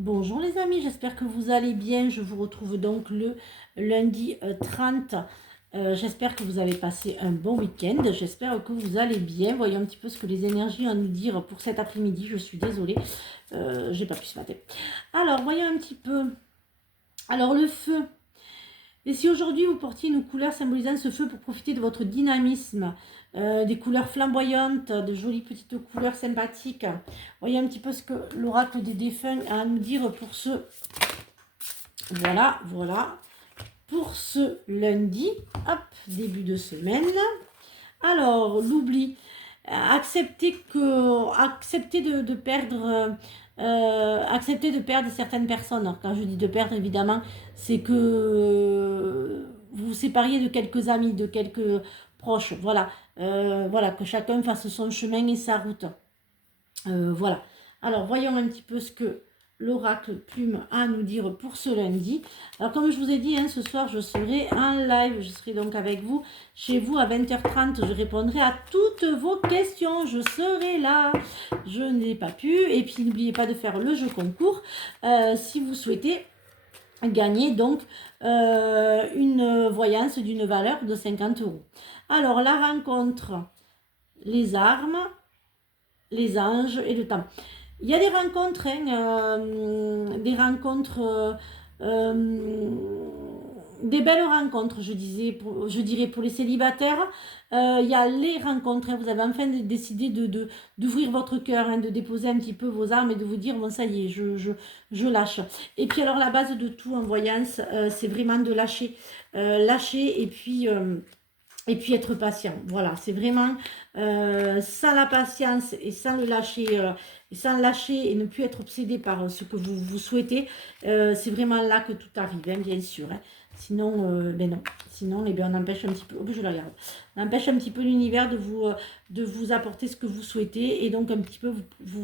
Bonjour les amis, j'espère que vous allez bien. Je vous retrouve donc le lundi 30. J'espère que vous avez passé un bon week-end. J'espère que vous allez bien. Voyons un petit peu ce que les énergies ont à nous dire pour cet après-midi. Je suis désolée, j'ai pas pu ce matin. Alors, voyons un petit peu. Alors, le feu. Et si aujourd'hui vous portiez une couleur symbolisant ce feu pour profiter de votre dynamisme, des couleurs flamboyantes, de jolies petites couleurs sympathiques, voyez un petit peu ce que l'oracle des défunts a à nous dire pour ce... Voilà, pour ce lundi, hop, début de semaine. Alors, l'oubli, accepter de perdre... accepter de perdre certaines personnes. Alors, quand je dis de perdre, évidemment, c'est que vous vous sépariez de quelques amis, de quelques proches. Voilà, voilà, que chacun fasse son chemin et sa route. Voilà. Alors, voyons un petit peu ce que l'oracle Plume a à nous dire pour ce lundi. Alors, comme je vous ai dit, hein, ce soir, je serai en live. Je serai donc avec vous, chez vous, à 20h30. Je répondrai à toutes vos questions. Je serai là. Je n'ai pas pu. Et puis, n'oubliez pas de faire le jeu concours si vous souhaitez gagner donc une voyance d'une valeur de 50 euros. Alors, la rencontre, les armes, les anges et le temps. Il y a des rencontres, des belles rencontres, je dirais pour les célibataires. Il y a les rencontres, hein, vous avez enfin décidé d'ouvrir votre cœur, hein, de déposer un petit peu vos armes et de vous dire, bon ça y est, je lâche. Et puis alors la base de tout en voyance, c'est vraiment de lâcher. Lâcher et puis être patient. Voilà, c'est vraiment sans la patience et sans le lâcher, et ne plus être obsédé par ce que vous souhaitez, c'est vraiment là que tout arrive, hein, bien sûr. Hein. Sinon, ben non. Sinon, eh bien, on empêche un petit peu. Oh, ben, je la regarde. On empêche un petit peu l'univers de vous apporter ce que vous souhaitez, et donc un petit peu,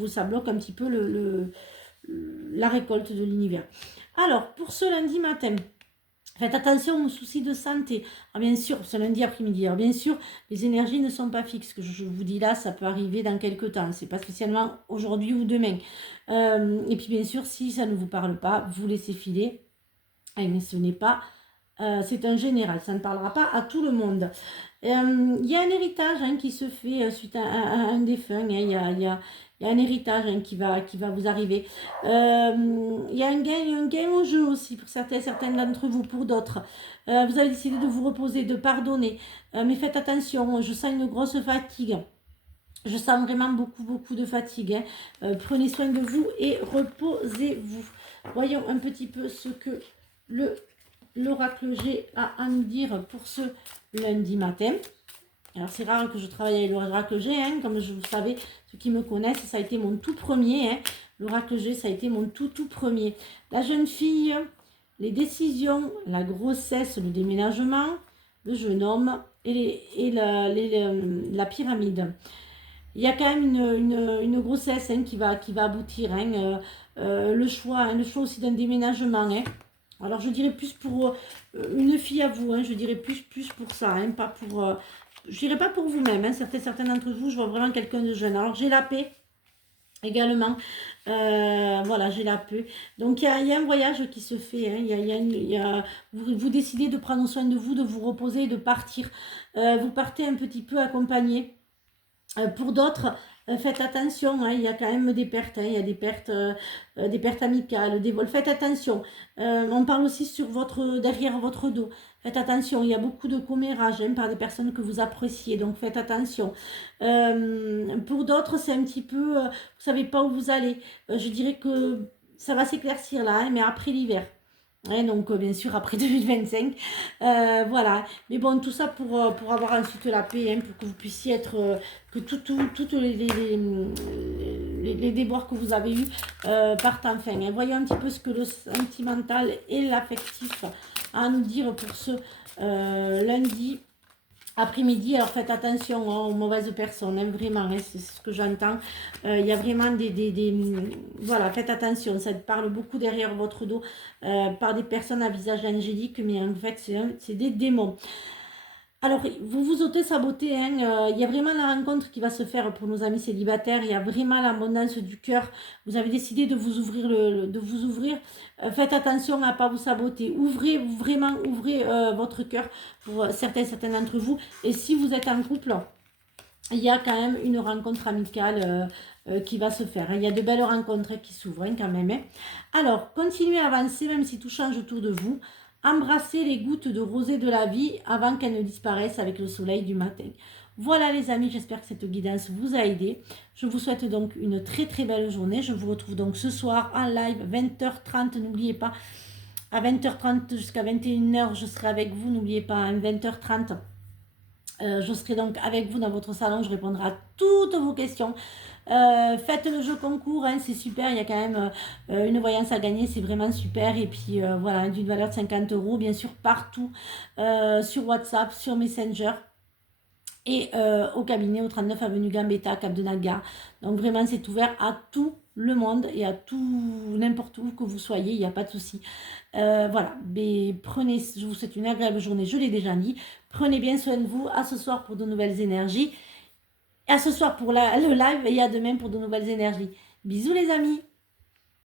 ça bloque un petit peu la récolte de l'univers. Alors, pour ce lundi matin. Faites attention aux soucis de santé. Alors bien sûr, c'est lundi après-midi. Alors bien sûr, les énergies ne sont pas fixes. Ce que je vous dis là, ça peut arriver dans quelques temps. C'est pas spécialement aujourd'hui ou demain. Et puis bien sûr, si ça ne vous parle pas, vous laissez filer. Mais ce n'est pas... c'est un général, ça ne parlera pas à tout le monde. Il y a un héritage, hein, qui se fait suite à un défunt. Hein. Il y a un héritage, hein, qui va vous arriver. Il y a un gain au jeu aussi pour certains d'entre vous, pour d'autres. Vous avez décidé de vous reposer, de pardonner. Mais faites attention, je sens une grosse fatigue. Je sens vraiment beaucoup de fatigue. Hein. Prenez soin de vous et reposez-vous. Voyons un petit peu ce que l'oracle G a à nous dire pour ce lundi matin. Alors c'est rare que je travaille avec l'oracle G, hein, comme vous savez, ceux qui me connaissent, ça a été mon tout premier. Hein. L'oracle G, ça a été mon tout premier. La jeune fille, les décisions, la grossesse, le déménagement, le jeune homme et la pyramide. Il y a quand même une grossesse, hein, qui va aboutir. Hein, le choix aussi d'un déménagement. Hein. Alors je dirais plus pour une fille à vous, hein, je dirais plus pour ça, hein, pas pour... je dirais pas pour vous-même, hein, certains d'entre vous, je vois vraiment quelqu'un de jeune. Alors j'ai la paix également, voilà, j'ai la paix. Donc il y a un voyage qui se fait, hein, vous décidez de prendre soin de vous, de vous reposer, de partir. Vous partez un petit peu accompagné. Pour d'autres, faites attention, hein, il y a quand même des pertes, hein, il y a des pertes amicales, des vols. Faites attention. On parle aussi derrière votre dos. Faites attention, il y a beaucoup de commérages, hein, par des personnes que vous appréciez, donc faites attention. Pour d'autres, c'est un petit peu, vous savez pas où vous allez. Je dirais que ça va s'éclaircir là, hein, mais après l'hiver. Ouais, donc bien sûr après 2025, voilà. Mais bon, tout ça pour avoir ensuite la paix, hein, pour que vous puissiez être, que toutes les déboires que vous avez eus partent enfin. Hein. Voyons un petit peu ce que le sentimental et l'affectif a à nous dire pour ce lundi après-midi. Alors faites attention, hein, aux mauvaises personnes, hein, vraiment, hein, c'est ce que j'entends. Il y a vraiment voilà, faites attention, ça parle beaucoup derrière votre dos par des personnes à visage angélique, mais en fait c'est des démons. Alors, vous vous auto-sabotez, hein, il y a vraiment la rencontre qui va se faire pour nos amis célibataires, il y a vraiment l'abondance du cœur. Vous avez décidé de vous ouvrir, de vous ouvrir. Faites attention à ne pas vous saboter. Ouvrez, vraiment, ouvrez votre cœur pour certains d'entre vous. Et si vous êtes en couple, il y a quand même une rencontre amicale qui va se faire. Il y a de belles rencontres qui s'ouvrent hein, quand même. Hein. Alors, continuez à avancer même si tout change autour de vous. Embrassez les gouttes de rosée de la vie avant qu'elles ne disparaissent avec le soleil du matin. Voilà les amis, j'espère que cette guidance vous a aidé. Je vous souhaite donc une très très belle journée. Je vous retrouve donc ce soir en live 20h30. N'oubliez pas, à 20h30 jusqu'à 21h, je serai avec vous. N'oubliez pas, à 20h30. Je serai donc avec vous dans votre salon, je répondrai à toutes vos questions. Faites le jeu concours, hein, c'est super, il y a quand même une voyance à gagner, c'est vraiment super. Et puis voilà, d'une valeur de 50 euros, bien sûr, partout, sur WhatsApp, sur Messenger et au cabinet au 39 avenue Gambetta, Cap de Naga. Donc vraiment, c'est ouvert à tout le monde et à tout, n'importe où que vous soyez, il n'y a pas de souci. Voilà, mais prenez, je vous souhaite une agréable journée, je l'ai déjà dit. Prenez bien soin de vous. À ce soir pour de nouvelles énergies. À ce soir pour le live et à demain pour de nouvelles énergies. Bisous les amis.